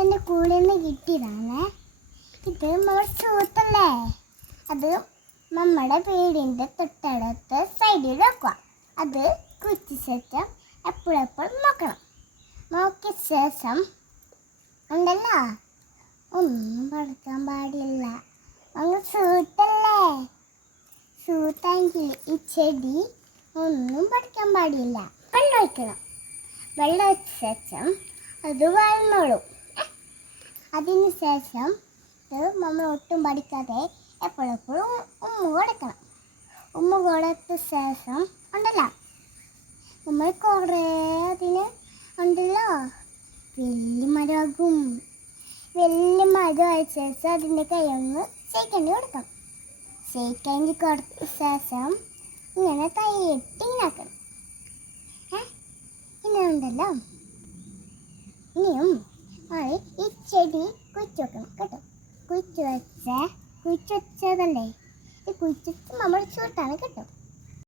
എൻ്റെ കൂടെ നിന്ന് കിട്ടിയതാണ്. ഇത് നമ്മൾ സൂത്തല്ലേ, അത് നമ്മുടെ വീടിൻ്റെ തൊട്ടടുത്ത് സൈഡിൽ വെക്കുക. അത് കുത്തി ശേഷം എപ്പോഴെപ്പോഴും നോക്കണം. നോക്കിയ ശേഷം ഉണ്ടല്ലോ, ഒന്നും പഠിക്കാൻ പാടില്ല. അങ്ങ് സൂത്തല്ലേ, സൂത്താങ്കിൽ ഈ ചെടി ഒന്നും പഠിക്കാൻ പാടില്ല. വെള്ളം ഒഴിക്കണം. വെള്ളം ഒഴിച്ച ശേഷം അത് വളർന്നോളും. അതിന് ശേഷം ഇത് നമ്മൾ ഒട്ടും പഠിക്കാതെ എപ്പോഴെപ്പോഴും ഉമ്മ കൊടുക്കണം. ഉമ്മ കൊടുത്ത ശേഷം ഉണ്ടല്ലോ, നമ്മൾ കുറേ അതിന് ഉണ്ടല്ലോ വലിയ മരമാകും. വലിയ മരമായ ശേഷം അതിൻ്റെ കൈയൊന്ന് ഷെയ്ക്കണ്ടി കൊടുക്കണം. ഷെയ്ക്കണ്ടി കൊടുത്ത ശേഷം ഇങ്ങനെ കൈയിട്ട് ഇങ്ങനാക്കണം. ഇങ്ങനെ ഉണ്ടല്ലോ, ഇനിയും ഈ ചെടി കുഴിച്ച് വെക്കണം കേട്ടോ. കുഴിച്ച് വെച്ചതല്ലേ, ഈ കുഴിച്ചിട്ട് നമ്മൾ ചൂട്ടാണ് കേട്ടോ.